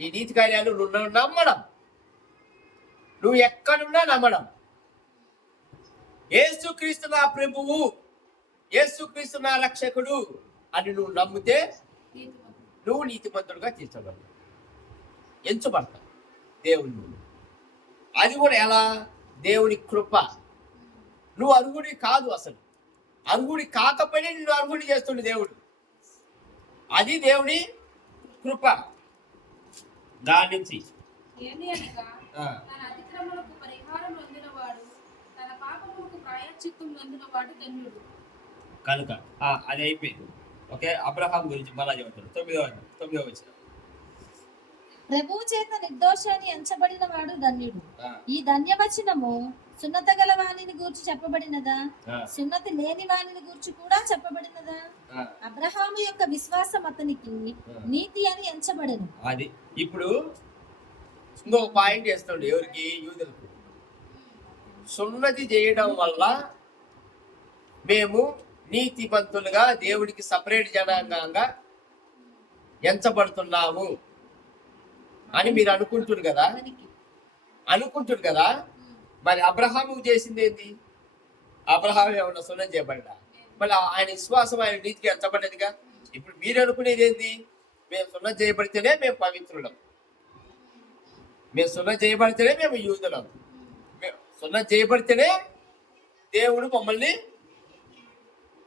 నీ నీతి కార్యాలు నువ్వు నమ్మడం, నువ్వు ఎక్కడున్నా నమ్మడం. యేసుక్రీస్తు నా ప్రభువు, యేసుక్రీస్తు నా రక్షకుడు అని నువ్వు నమ్మితే నువ్వు నీతిమంతుడుగా తీర్చబడతావు, ఎంచబడతావు దేవుని. అది కూడా ఎలా? దేవుని కృప. నువ్వు అర్హుడి కాదు, అసలు అర్హుడి కాకపోయినా నిన్ను అర్హుడి చేస్తుండే దేవుడు. అది దేవుని కృప. దాని నుంచి కనుక అది అయిపోయింది. ఓకే, అబ్రహాం గురించి మళ్ళా చెబుతాడు. 9వ వచనం. ప్రభువు చేత నిర్దోషాన్ని ఎంచబడిన వాడు ధన్యుడు. ఈ ధన్యవచనము సున్నత గల వాణిని గూర్చి చెప్పబడినదా, సున్నతి లేని వాణిని గూర్చి కూడా చెప్పబడినదా? అబ్రహాము యొక్క విశ్వాసం అతనికి నీతి అని ఎంచబడను. అది ఇప్పుడు ఇంకో పాయింట్ చేస్తాడు. ఎవరికి? యూదులకు. సున్నతి చేయడం వల్ల మేము నీతిమంతులుగా దేవుడికి సపరేట్ జనాంగంగా ఎంచబడుతున్నాము అని మీరు అనుకుంటున్నారు కదా. మరి అబ్రహాము చేసింది ఏంటి? అబ్రహాం ఏమన్నా సున్నం చేయబడ్డా? మళ్ళీ ఆయన విశ్వాసం ఆయన నీతికి ఎంచబడ్డదిగా. ఇప్పుడు మీరు అనుకునేది ఏంటి? మేము సున్నం చేయబడితేనే మేము పవిత్రులం, మేము సున్నం చేయబడితేనే మేము యూదులం, మేము సున్నం చేయబడితేనే దేవుడు మమ్మల్ని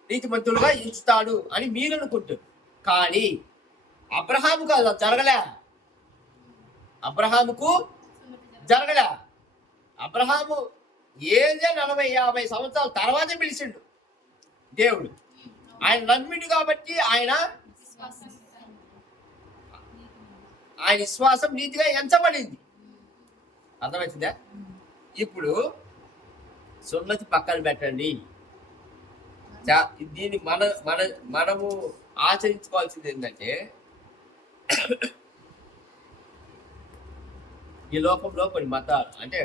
నీతిమంతులుగా ఎంచుతాడు అని మీరు అనుకుంటారు. కానీ అబ్రహాముకు అలా జరగలే. అబ్రహాముకు జరగలే. అబ్రహాము ఏదే 40-50 సంవత్సరాల తర్వాత పిలిచిండు దేవుడు. ఆయన నమ్మిండు కాబట్టి ఆయన విశ్వాసం నీతిగా ఎంచబడింది. అర్థమవుతుందా? ఇప్పుడు సున్నతి పక్కన పెట్టండి. దీన్ని మనము ఆచరించుకోవాల్సింది ఏంటంటే, ఈ లోకంలో కొన్ని మతాలు అంటే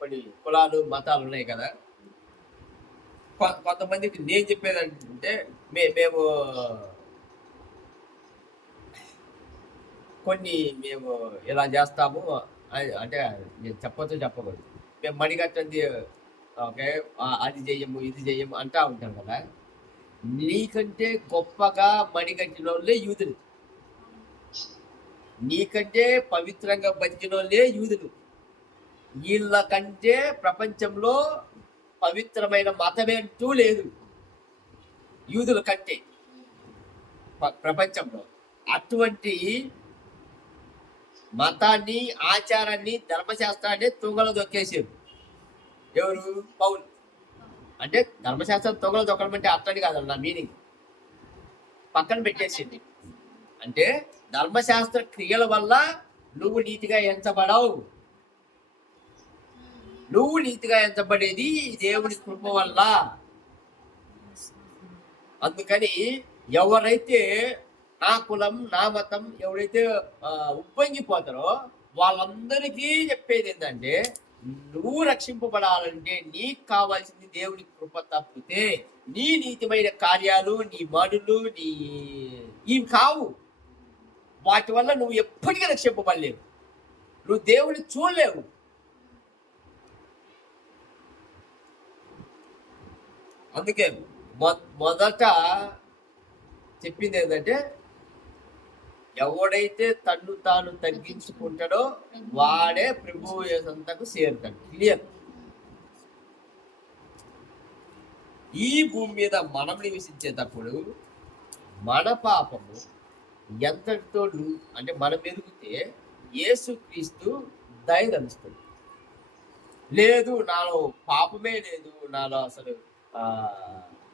కొన్ని కులాలు మతాలు ఉన్నాయి కదా. కొంతమందికి నేను చెప్పేది అంటే మేము మేము ఇలా చేస్తాము అంటే నేను చెప్పకూడదు. మేము మణికట్టంది ఓకే అది చెయ్యము ఇది చెయ్యము అంటా ఉంటాం కదా. నీకంటే గొప్పగా మణికట్టిన వాళ్ళే యూదులు, నీకంటే పవిత్రంగా బతికిన వాళ్ళే యూదులు. వీళ్ళ కంటే ప్రపంచంలో పవిత్రమైన మతమేంటూ లేదు యూదుల కంటే ప్రపంచంలో. అటువంటి మతాన్ని, ఆచారాన్ని, ధర్మశాస్త్రాన్ని తుంగలో దొక్కేసారు. ఎవరు? పౌలు. అంటే ధర్మశాస్త్రం తుంగలో దొక్కడం అంటే అర్థాన్ని కాదు నా మీనింగ్. పక్కన పెట్టేసింది. అంటే ధర్మశాస్త్ర క్రియల వల్ల నువ్వు నీతిగా ఎంచబడవు. నువ్వు నీతిగా ఎంచబడేది దేవుని కృప వల్ల. అందుకని ఎవరైతే నా కులం నా మతం ఎవరైతే ఉప్పొంగిపోతారో వాళ్ళందరికీ చెప్పేది ఏంటంటే, నువ్వు రక్షింపబడాలంటే నీకు కావాల్సింది దేవుని కృప తప్పితే నీ నీతిమైన కార్యాలు, నీ మనులు, ఇవి కావు. వాటి వల్ల నువ్వు ఎప్పటికీ రక్షింపబడలేవు, నువ్వు దేవుని చూడలేవు. అందుకే మొదట చెప్పింది ఏంటంటే, ఎవడైతే తన్ను తాను తగ్గించుకుంటాడో వాడే ప్రభువు సంతకు చేరుతాడు. క్లియర్. ఈ భూమి మీద మనం నివసించేటప్పుడు మన పాపము ఎంతటితో అంటే మనం ఎదిగితే యేసుక్రీస్తు దయదలుస్తాడు. లేదు నాలో పాపమే లేదు, నాలో అసలు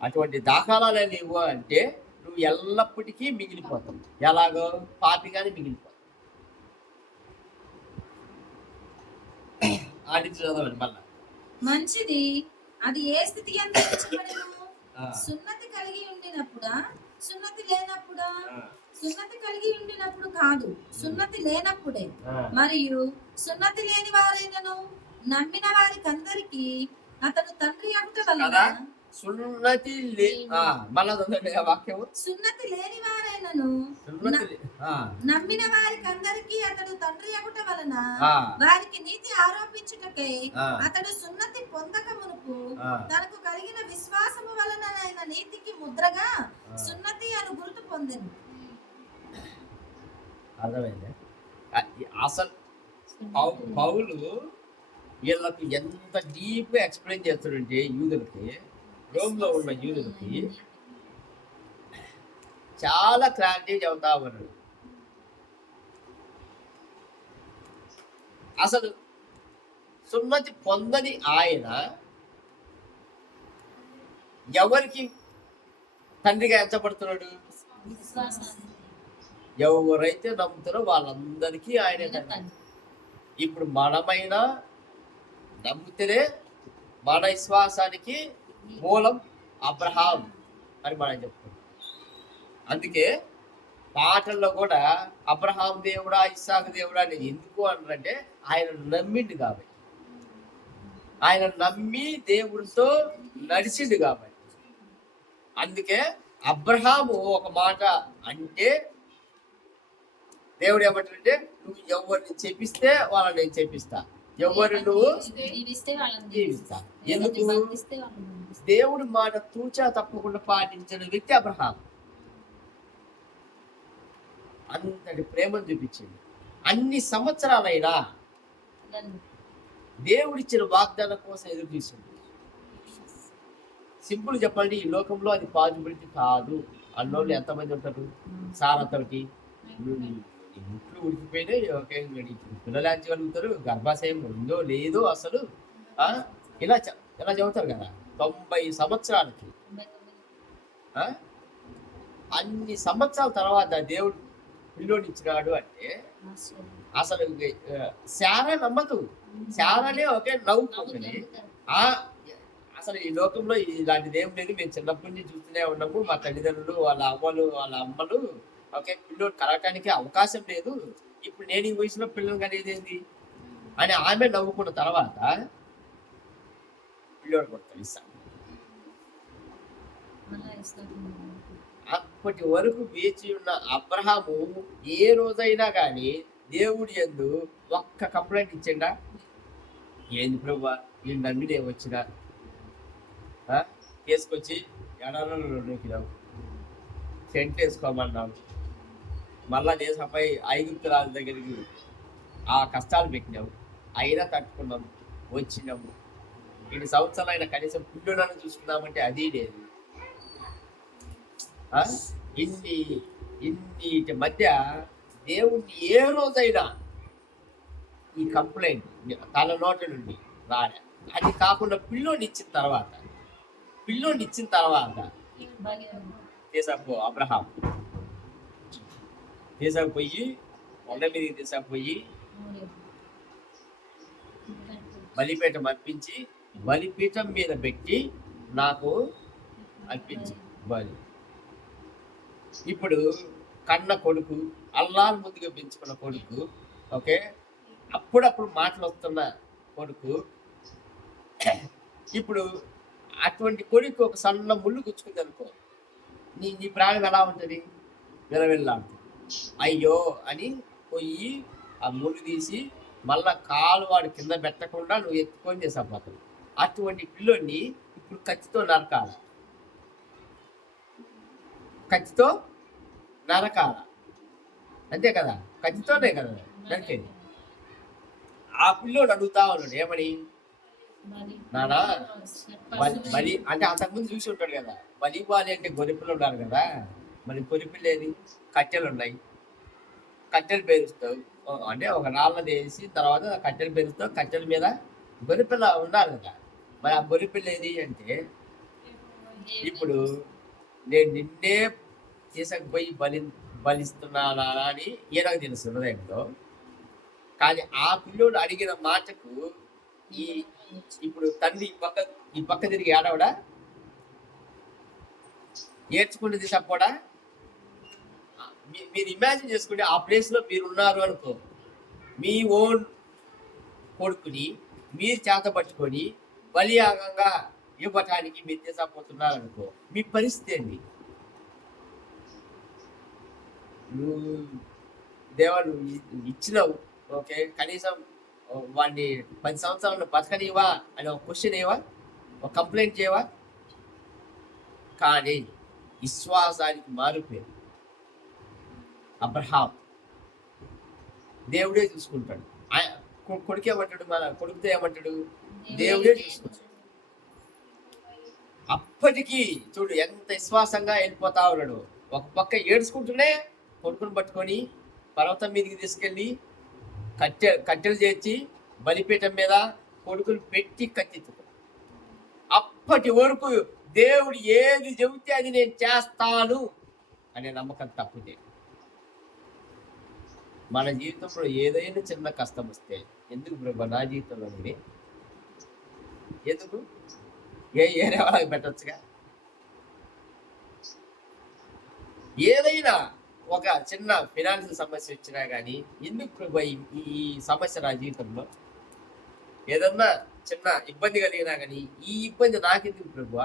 అటువంటి దాఖలాలే లేవు అంటే నువ్వు ఎల్లప్పటికీ మిగిలిపోతావు. ఎలాగో పాపిగానే మిగిలిపోతావు. ఆడించి చదవండి మళ్ళా. మంచిది. అది ఏ స్థితి అందించబడను? సున్నతి కలిగి ఉండినప్పుడా, సున్నతి లేనప్పుడా? సున్నతి కలిగి ఉండినప్పుడు కాదు, సున్నతి లేనప్పుడే. మరియు సున్నతి లేని వారైనను నమ్మిన వారికందరికి అతడు తండ్రి అగుట వలన. సున్నతి వాక్యము సున్నతి లేని వారైనను నమ్మిన వారికందరికి అతడు తండ్రి అగుట వలన వారికి నీతి ఆరోపించుటకై అతడు సున్నతి పొందక మునుపు తనకు కలిగిన విశ్వాసము వలన ఆయన నీతికి ముద్రగా సున్నతి అను గుర్తు పొందెను. అర్థమైంది. అసలు పౌలు వీళ్ళకు ఎంత డీప్ గా ఎక్స్ప్లెయిన్ చేస్తాడంటే, యూదులకి, రోమ్లో ఉన్న యూదులకి చాలా క్లారిటీ చెబుతా ఉన్నాడు. అసలు సున్నతి పొందని ఆయన ఎవరికి తండ్రిగా ఎంచబడుతున్నాడు? ఎవరైతే నమ్ముతారో వాళ్ళందరికీ ఆయన తండ్రి. ఇప్పుడు మనమైనా నమ్మితేనే మన విశ్వాసానికి మూలం అబ్రహాం అని మనం చెప్తున్నాం. అందుకే పాటల్లో కూడా అబ్రహాం దేవుడా, ఇస్సాకు దేవుడా అని ఎందుకు అన్నారంటే ఆయన నమ్మిండు కాబట్టి, ఆయన నమ్మి దేవుడితో నడిచిండు కాబట్టి. అందుకే అబ్రహాము ఒక మాట అంటే దేవుడు ఏమంటాడంటే, నువ్వు ఎవరిని చేపిస్తే వాళ్ళని నేను చేపిస్తా, ఎవరు నువ్వు జీవిస్తా. ఎందుకు? దేవుడి మాట తూచా తప్పకుండా పాటించిన వ్యక్తి అబ్రహాం. అంతటి ప్రేమను చూపించింది. అన్ని సంవత్సరాలైనా దేవుడిచ్చిన వాగ్దానం కోసం ఎదురు చూసింది. సింపుల్ చెప్పండి, ఈ లోకంలో అది పాజిబిలిటీ కాదు అన్నోళ్ళు ఎంతమంది ఉంటారు? సారతోటి ముట్లు ఉడికిపోయినాయి, ఓకే పిల్లలు ఎంచగలుగుతారు, గర్భాశయం ఉందో లేదో అసలు ఇలా చెబుతారు కదా 90 సంవత్సరాలకి ఆ? అన్ని సంవత్సరాల తర్వాత దేవుడు పిల్లోని ఇచ్చినాడు అంటే అసలు శారా నమ్మదు. శారానే ఒకే నవ్వుకుంటుంది. ఆ అసలు ఈ లోకంలో ఇలాంటిది ఏం లేదు. మేము చిన్నప్పటి నుంచి చూస్తూనే ఉన్నాము. మా తల్లిదండ్రులు వాళ్ళ అమ్మలు ఓకే పిల్లోడు కలగటానికి అవకాశం లేదు. ఇప్పుడు నేను ఈ వయసులో పిల్లలు అనేది ఏంది అని ఆమె నవ్వుకున్న తర్వాత పిల్లోడు కూడా తెలుస్తాను. అప్పటి వరకు వేచి ఉన్న అబ్రహాము ఏ రోజైనా కానీ దేవుడి యందు ఒక్క కంప్లైంట్ ఇచ్చిండా? ఏంది ప్రభా నేను నమ్మి నేను వచ్చిన వేసుకొచ్చి ఎడాలలో నూకినావు, సెంట్ వేసుకోమన్నావు, మళ్ళా దేశంపై ఐగుప్తు రాజు దగ్గరికి ఆ కష్టాలు పెట్టినావు, అయినా తట్టుకున్నాము, వచ్చినాము. ఇన్ని సంవత్సరాలు అయినా కనీసం పిల్లులను చూసుకున్నామంటే అది లేదు. ఇన్నిటి మధ్య దేవుణ్ణి ఏ రోజైనా ఈ కంప్లైంట్ తన నోటి నుండి రాలే. అది కాకుండా పిల్లోని ఇచ్చిన తర్వాత తీసుకపో అబ్రహాం తీసుకుపోయి కొండ మీదకి తీసుకుపోయి బలిపీఠం అర్పించి బలిపీఠం మీద పెట్టి నాకు అర్పించి బలి. ఇప్పుడు కన్న కొడుకు, అల్లారు ముద్దుగా పెంచుకున్న కొడుకు, ఓకే అప్పుడప్పుడు మాటలు వస్తున్న కొడుకు, ఇప్పుడు అటువంటి కొడుకు ఒక సన్న ముళ్ళు గుచ్చుకుంది అనుకో, నీ ప్రాణం ఎలా ఉంటుంది? విలవిల్లాడుతుంది. అయ్యో అని పోయి ఆ ముళ్ళు తీసి మళ్ళా కాలు వాడు కింద పెట్టకుండా నువ్వు ఎత్తుకొని చేసాపోతావు. అటువంటి పిల్లోని ఇప్పుడు కత్తితో నరకాల, కత్తితో నరకాల, అంతే కదా, కత్తితోనే కదా నరికేది. ఆ పిల్లోడు అడుగుతా ఉన్నాడు ఏమని, నానా బలి అంటే అంతకుముందు చూసి ఉంటాడు కదా, బలి బాలి అంటే గొర్రెపిల్లలు ఉన్నారు కదా, మరి గొర్రెపిల్ల ఏది? కట్టెలు ఉన్నాయి, కట్టెలు పేరుస్తావు అంటే ఒక రాళ్ళది వేసి తర్వాత కట్టెలు పేరుస్తావు, కట్టెల మీద గొర్రెపిల్ల ఉండాలి కదా. మరి ఆ గొర్రెపిల్ల ఏది అంటే ఇప్పుడు నేను నిన్నే తీసుకుపోయి బలిస్తున్నానా అని ఈయనకు తెలుసు హృదయంలో. కానీ ఆ పిల్లోడు అడిగిన మాటకు ఇప్పుడు తండ్రి ఈ పక్క తిరిగి ఏడవడా, ఏడ్చుకుంటుంది తప్పడా? మీరు ఇమాజిన్ చేసుకుంటే ఆ ప్లేస్ లో మీరు ఉన్నారు అనుకో, మీ ఓన్ కొడుకుని మీరు చేత పట్టుకొని బలియాగంగా ఇవ్వటానికి మీరు తీసుకుపోతున్నారు అనుకో, మీ పరిస్థితి ఏంటి? నువ్వు దేవా నువ్వు ఇచ్చినావు, ఓకే కనీసం వాడిని 10 సంవత్సరాలు బతకనివా అని ఒక క్వశ్చన్ ఏవా, ఒక కంప్లైంట్ చేయవా? కానీ విశ్వాసానికి మారిపోయింది అబ్రహాం. దేవుడే చూసుకుంటాడు. కొడుకు ఏమంటాడు, మన కొడుకుతో ఏమంటాడు, దేవుడే చూసుకుంటాడు. అప్పటికీ చూడు ఎంత విశ్వాసంగా వెళ్ళిపోతా ఉన్నాడు. ఒక పక్క ఏడ్చుకుంటూనే కొడుకుని పట్టుకొని పర్వతం మీదకి తీసుకెళ్ళి కట్టెలు చేర్చి బలిపీఠం మీద కొడుకుని పెట్టి కత్తితో. అప్పటి వరకు దేవుడు ఏది చెబితే అది నేను చేస్తాను అనే నమ్మకం తప్పితే, మన జీవితంలో ఏదైనా చిన్న కష్టం వస్తే ఎందుకు బ్రహ్మ నా జీవితంలో ఎందుకు ఏరే వాళ్ళకి పెట్టచ్చుగా. ఏదైనా ఒక చిన్న ఫినాన్షియల్ సమస్య వచ్చినా కానీ ఎందుకు ప్రభు ఈ సమస్య నా జీవితంలో, ఏదన్నా చిన్న ఇబ్బంది కలిగినా కానీ ఈ ఇబ్బంది నాకెందుకు ప్రభు,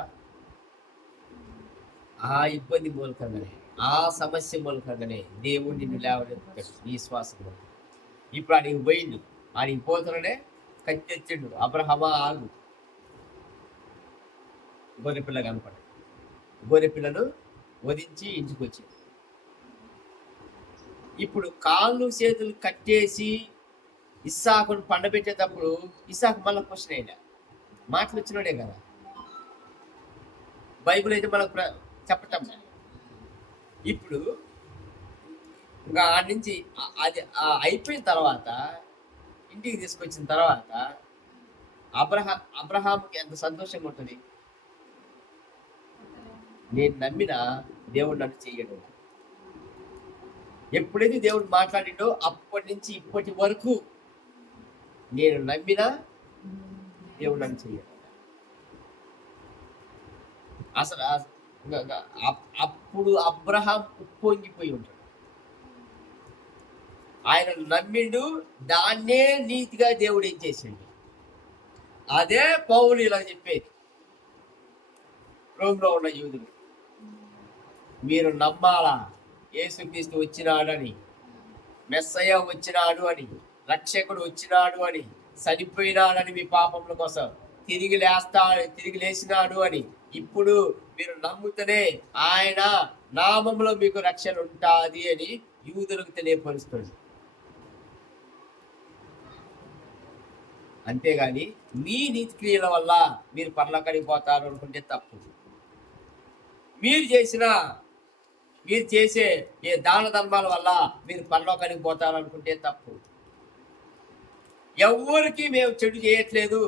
ఆ ఇబ్బంది మూలకంగానే, ఆ సమస్య మూలకంగానే దేవుడు నిన్ను లేవనెత్తాడు నీ శ్వాసంలో. ఇప్పుడు ఆడికి పోయిండు, ఆడికి పోతున్నాడే కత్తి తెచ్చిండు. అబ్రహమా ఆగు, గొర్రెపిల్ల కనపడ, గొర్రెపిల్లను వధించి ఇంటికి వచ్చింది. ఇప్పుడు కాళ్ళు చేతులు కట్టేసి ఇస్సాకును పండబెట్టేటప్పుడు ఇస్సాకు మళ్ళీ క్వశ్చన్ అయినా మాటలు వచ్చినాడే కదా. బైబిల్ అయితే మనకు చెప్పటం. ఇప్పుడు ఇంకా ఆడి నుంచి అది అయిపోయిన తర్వాత ఇంటికి తీసుకొచ్చిన తర్వాత అబ్రహాముకి ఎంత సంతోషంగా ఉంటుంది. నేను నమ్మిన దేవుడు నన్ను చెయ్యడు. ఎప్పుడైతే దేవుడు మాట్లాడిండో అప్పటి నుంచి ఇప్పటి వరకు నేను నమ్మిన దేవుడు నన్ను చెయ్యడు. అసలు అప్పుడు అబ్రహాం ఉప్పొంగిపోయి ఉంటాడు. ఆయన నమ్మిండు, దాన్నే నీతిగా దేవుడు ఏం చేసిండు. అదే పౌలు ఇలా చెప్పేది రోమ్లో ఉన్న యూదులు, మీరు నమ్మాలా యేసుక్రీస్తు వచ్చినాడని, మెస్సయ్య వచ్చినాడు అని, రక్షకుడు వచ్చినాడు అని, చనిపోయినాడని మీ పాపముల కోసం, తిరిగి లేచినాడు అని. ఇప్పుడు మీరు నమ్ముతూనే ఆయన నామంలో మీకు రక్షణ ఉంటుంది అని యూదులకు తెలియపరుస్తుంది. అంతేగాని మీ నీతి క్రియల వల్ల మీరు పరలోకానికి పోతారు అనుకుంటే తప్పు. మీరు చేసే ఏ దాన ధర్మాల వల్ల మీరు పరలోకానికి పోతారు అనుకుంటే తప్పు. ఎవరికి మేము చెడు చేయట్లేదు,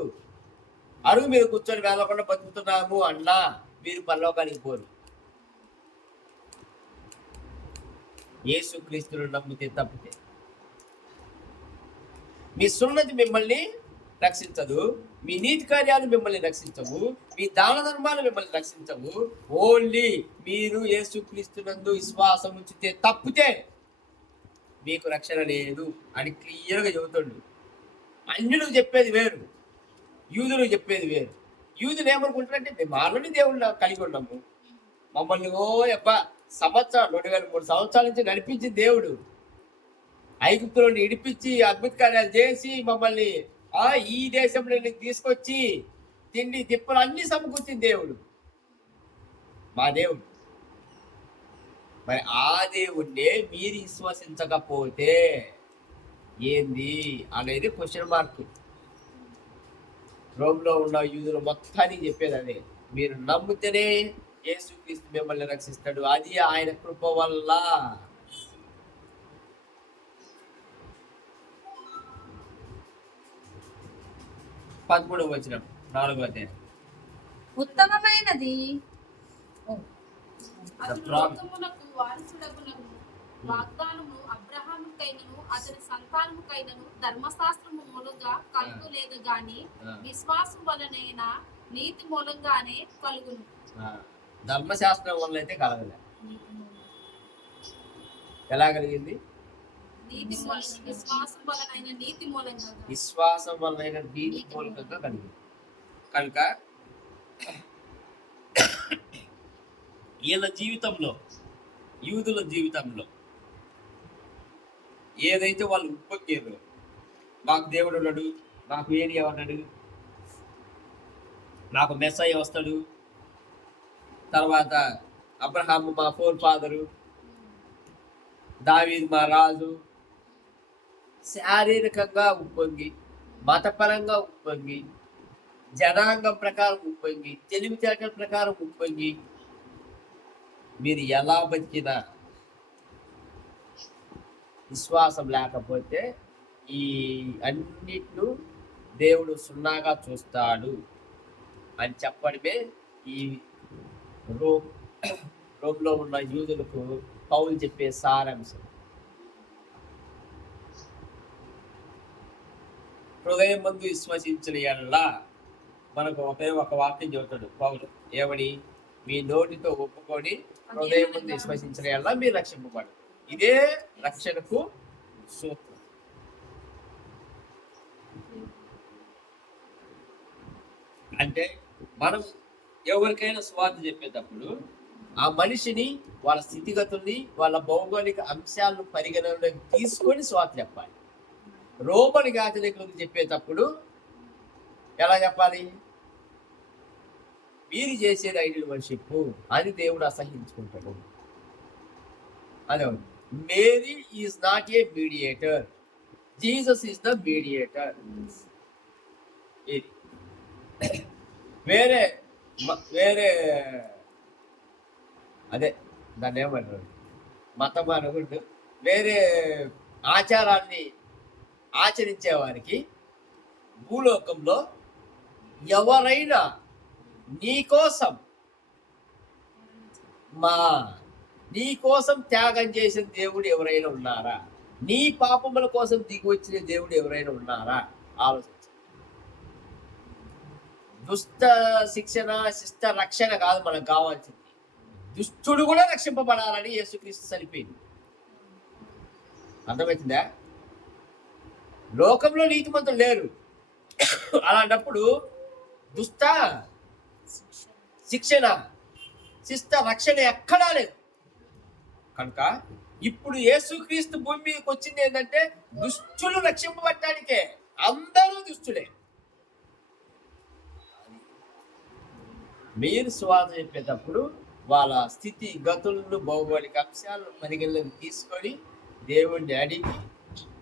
అరుగు మీద కూర్చొని వెళ్ళకుండా బతుకుతున్నాము అన్నా మీరు పరలోకానికి పోరు. యేసుక్రీస్తును నమ్మితే తప్పితే మీ సున్నతి మిమ్మల్ని రక్షించదు, మీ నీతి కార్యాలు మిమ్మల్ని రక్షించవు, మీ దాన ధర్మాలు మిమ్మల్ని రక్షించవు. ఓన్లీ మీరు యేసుక్రీస్తునందు విశ్వాసం ఉంచితే తప్పితే మీకు రక్షణ లేదు అని క్లియర్గా చెబుతుండు. అన్యులకు చెప్పేది వేరు, యూదులకు చెప్పేది వేరు. యూదులు ఏమనుకుంటారంటే మేము ఆల్రెడీ దేవుళ్ళు కలిగి ఉన్నాము, మమ్మల్ని సంవత్సరం 2003 సంవత్సరాల నుంచి నడిపించి దేవుడు ఐగుప్తులను ఇడిపించి అద్భుత కార్యాలు చేసి మమ్మల్ని ఈ దేశంలో తీసుకొచ్చి తిండి తిప్పలు అన్ని సమకూర్చింది దేవుడు, మా దేవుడు. మరి ఆ దేవుణ్ణే మీరు విశ్వసించకపోతే ఏంది అనేది క్వశ్చన్ మార్క్. రోమ్లో ఉన్న యూదులు మొత్తానికి చెప్పేది అదే, మీరు నమ్మితేనే యేసుక్రీస్తు మిమ్మల్ని రక్షిస్తాడు, అది ఆయన కృప వల్ల. పదమూడవ వచనం 4వ అధ్యాయం. ఉత్తమమైనది వాగ్దానము అబ్రహాముకైనను అతని సంతానముకైనను ధర్మశాస్త్రము మూలంగా కలుగు లేదు గాని విశ్వాసం వలనైనా నీతి మూలంగానే కలుగును. ధర్మశాస్త్రం వల్ల అయితే కలగలే. ఎలా కలిగింది? విశ్వాసం వలనైన నీతి మూలంగా కలిగింది. కనుక వీళ్ళ జీవితంలో, యూదుల జీవితంలో ఏదైతే వాళ్ళు ఉప్పొంగారో, మాకు దేవుడు ఉన్నాడు, నాకు ఏరియా ఉన్నాడు, నాకు మెస్సయ్య వస్తాడు, తర్వాత అబ్రహాము మా ఫోర్ ఫాదరు, దావీదు మా రాజు, శారీరకంగా ఉప్పొంగి, మతపరంగా ఉప్పొంగి, జనాంగం ప్రకారం ఉప్పొంగి, తెలివితేటల ప్రకారం ఉప్పొంగి మీరు ఎలా బతికినా విశ్వాసం లేకపోతే ఈ అన్నిటిను దేవుడు సున్నాగా చూస్తాడు అని చెప్పడమే ఈ రోమ్లో ఉన్న యూదులకు పౌలు చెప్పే సారాంశం. హృదయం మందు విశ్వసించిన ఎడలా మనకు ఒక వాక్యం చెబుతాడు పౌలు, ఏమని? మీ నోటితో ఒప్పుకొని హృదయం ముందు విశ్వసించిన ఎడలా మీరు రక్షింపబడు. ఇదే రక్షణకు సూత్రం. అంటే మనం ఎవరికైనా స్వార్థ చెప్పేటప్పుడు ఆ మనిషిని, వాళ్ళ స్థితిగతుల్ని, వాళ్ళ భౌగోళిక అంశాలను పరిగణనలోకి తీసుకొని స్వార్థ చెప్పాలి. రోమన్ యాజకులకు చెప్పేటప్పుడు ఎలా చెప్పాలి? మీరు చేసేది ఐడియల్ వర్షిప్, అది దేవుడు అసహించుకుంటాడు. అదే, Mary is not a mediator, Jesus is the mediator. వేరే అదే దాన్ని ఏమంటారు, మతం అనుకుంటూ వేరే ఆచారాన్ని ఆచరించే వారికి భూలోకంలో ఎవరైనా నీ కోసం నీ కోసం త్యాగం చేసిన దేవుడు ఎవరైనా ఉన్నారా? నీ పాపముల కోసం దిగి వచ్చిన దేవుడు ఎవరైనా ఉన్నారా? ఆలోచించండి. దుష్ట శిక్షణ, శిష్ట రక్షణ కాదు మనకు కావాల్సింది. దుష్టుడు కూడా రక్షింపబడాలని యేసుక్రీస్తు చనిపోయింది. అర్థమవుతుందా? లోకంలో నీతిమంతులు లేరు. అలాంటప్పుడు దుష్ట శిక్షణ, శిష్ట రక్షణ ఎక్కడా లేదు. కనుక ఇప్పుడు యేసుక్రీస్తు భూమి మీదకి వచ్చింది ఏంటంటే దుష్టులు రక్షింపబడటానికే. అందరూ దుష్టులే. మీరు సువార్త చెప్పేటప్పుడు వాళ్ళ స్థితి గతులను, భౌగోళిక అంశాలను పరిగణలోకి తీసుకొని దేవుణ్ణి అడిగి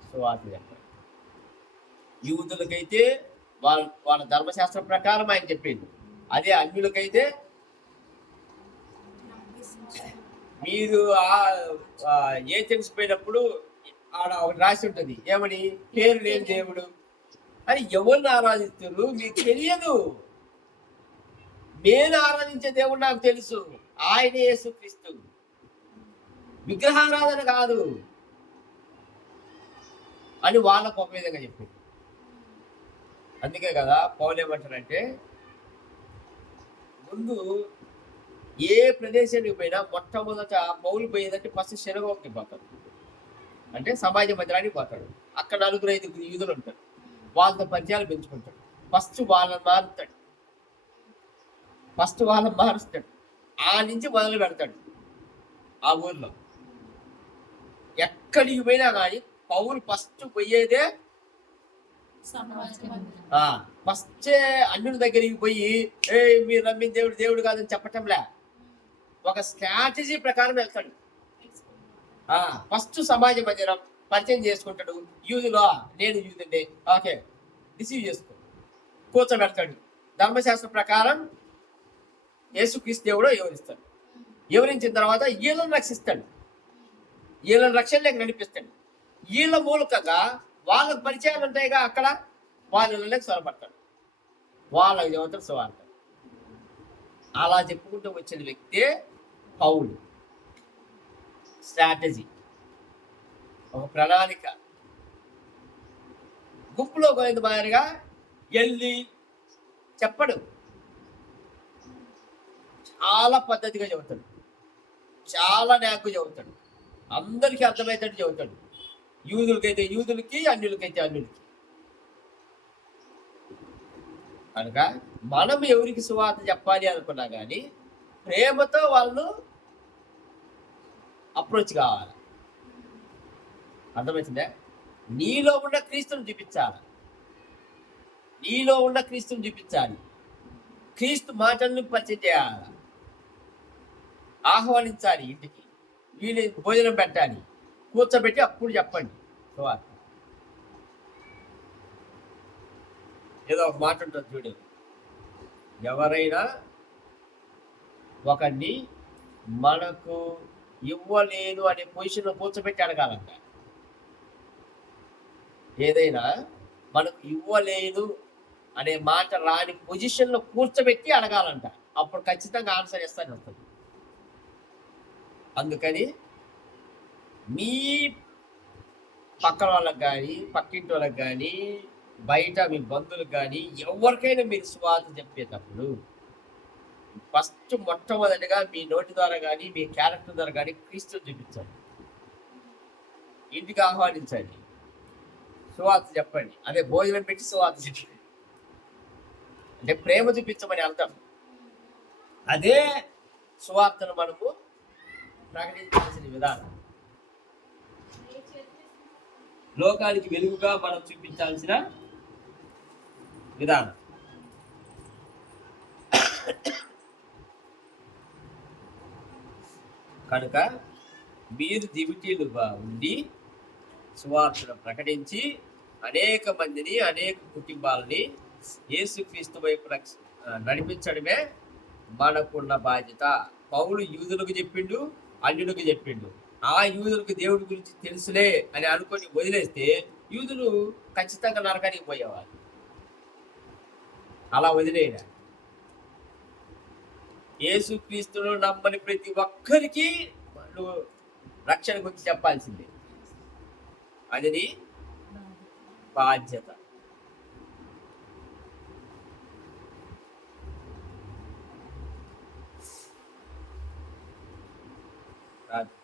సువార్త చెప్పాలి. యూదులకైతే వాళ్ళ ధర్మశాస్త్రం ప్రకారం ఆయన చెప్పింది. అదే అన్యులకైతే మీరు ఏ తెలిసిపోయినప్పుడు ఆడ రాసి ఉంటుంది ఏమని, పేరు లేని దేవుడు అని. ఎవరిని ఆరాధిస్తున్నారు మీకు తెలియదు. నేను ఆరాధించే దేవుడు నాకు తెలుసు, ఆయన యేసుక్రీస్తు. విగ్రహారాధన కాదు అని వాళ్ళకు ఒక విధంగా చెప్పింది. అందుకే కదా పౌలు ఏమంటారంటే, ముందు ఏ ప్రదేశానికి పోయినా మొట్టమొదట పౌలు పోయేదంటే ఫస్ట్ శనగోకి పోతాడు, అంటే సమాజ మందిరానికి పోతాడు. అక్కడ 4-5 యూదులు ఉంటారు, వాళ్ళతో పరిచయాలు పెంచుకుంటాడు. ఫస్ట్ వాళ్ళని మారుస్తాడు. ఆ నుంచి మొదలు పెడతాడు. ఆ ఊర్లో ఎక్కడికి పోయినా కానీ పౌలు ఫస్ట్ పోయేదే ఫస్ట్ అన్యుల దగ్గరికి పోయి మీరు నమ్మిన దేవుడు దేవుడు కాదని చెప్పటంలే, ఒక స్ట్రాటజీ ప్రకారం వెళ్తాడు. ఫస్ట్ సమాజ మందిరం పరిచయం చేసుకుంటాడు. యూదులో నేను యూదుండే, ఓకే రిసీవ్ చేసుకో, కూర్చోబెడతాడు. ధర్మశాస్త్ర ప్రకారం యేసుక్రీస్తు దేవుడు వివరిస్తాడు. వివరించిన తర్వాత వీళ్ళని రక్షిస్తాడు, వీళ్ళని రక్షణలోకి నడిపిస్తాడు. వీళ్ళ మూలకంగా వాళ్ళకు పరిచయాలు ఉంటాయిగా, అక్కడ వాళ్ళకి స్వరపడతాడు, వాళ్ళకి చెబుతాడు సువార్త. అలా చెప్పుకుంటూ వచ్చిన వ్యక్తే పౌలు. స్ట్రాటజీ, ఒక ప్రణాళిక. గుంపులో పోయిన మాదిరిగా వెళ్ళి చెప్పడు, చాలా పద్ధతిగా చెబుతాడు, చాలా న్యాకు చెబుతాడు, అందరికీ అర్థమయ్యేటట్టు చెబుతాడు. యూదులకైతే యూదులకి, అన్యులకైతే అన్యులకి. కనుక మనం ఎవరికి సువార్త చెప్పాలి అనుకున్నా కానీ ప్రేమతో వాళ్ళు అప్రోచ్ కావాలి. అర్థమవుతుందా? నీలో ఉన్న క్రీస్తుని చూపించాలి. క్రీస్తు మాటలను పరిచయం చేయాలి, ఆహ్వానించాలి, ఇంటికి వీళ్ళు భోజనం పెట్టాలి, కూర్చోబెట్టి అప్పుడు చెప్పండి సువార్త. ఏదో ఒక మాట ఉంటుంది చూడు, ఎవరైనా ఒకరిని మనకు ఇవ్వలేదు అనే పొజిషన్లో కూర్చోబెట్టి అడగాలంట. ఏదైనా మనకు ఇవ్వలేదు అనే మాట రాని పొజిషన్లో కూర్చోబెట్టి అడగాలంట. అప్పుడు ఖచ్చితంగా ఆన్సర్ ఇస్తాను వస్తుంది. అందుకని మీ పక్కన వాళ్ళకి కానీ, పక్కింటి వాళ్ళకి కానీ, బయట మీ బంధువులకు కానీ ఎవరికైనా మీరు సువార్త చెప్పేటప్పుడు ఫస్ట్ మొట్టమొదటిగా మీ నోటి ద్వారా కానీ, మీ క్యారెక్టర్ ద్వారా కానీ క్రీస్తుని చూపించండి. ఇంటికి ఆహ్వానించండి, సువార్త చెప్పండి. అదే భోజనం పెట్టి సువార్త చెప్పండి అంటే ప్రేమ చూపించమని అర్థం. అదే సువార్తను మనము ప్రకటించాల్సిన విధానం. లోకానికి వెలుగుగా మనం చూపించాల్సిన విధానం. కనుక మీరు దివిటీలుగా ఉండి సువార్తను ప్రకటించి అనేక మందిని, అనేక కుటుంబాలని యేసుక్రీస్తు వైపు నడిపించడమే మనకున్న బాధ్యత. పౌలు యూదులకు చెప్పిండు, అన్యులకు చెప్పిండు. ఆ యూదులకు దేవుడి గురించి తెలుసులే అని అనుకొని వదిలేస్తే యూదులు ఖచ్చితంగా నరకానికి పోయేవాళ్ళు. అలా వదిలేయడా. యేసుక్రీస్తును నమ్మని ప్రతి ఒక్కరికి నువ్వు రక్షణ గురించి చెప్పాల్సిందే. అది నీ బాధ్యత. ప్రార్థన.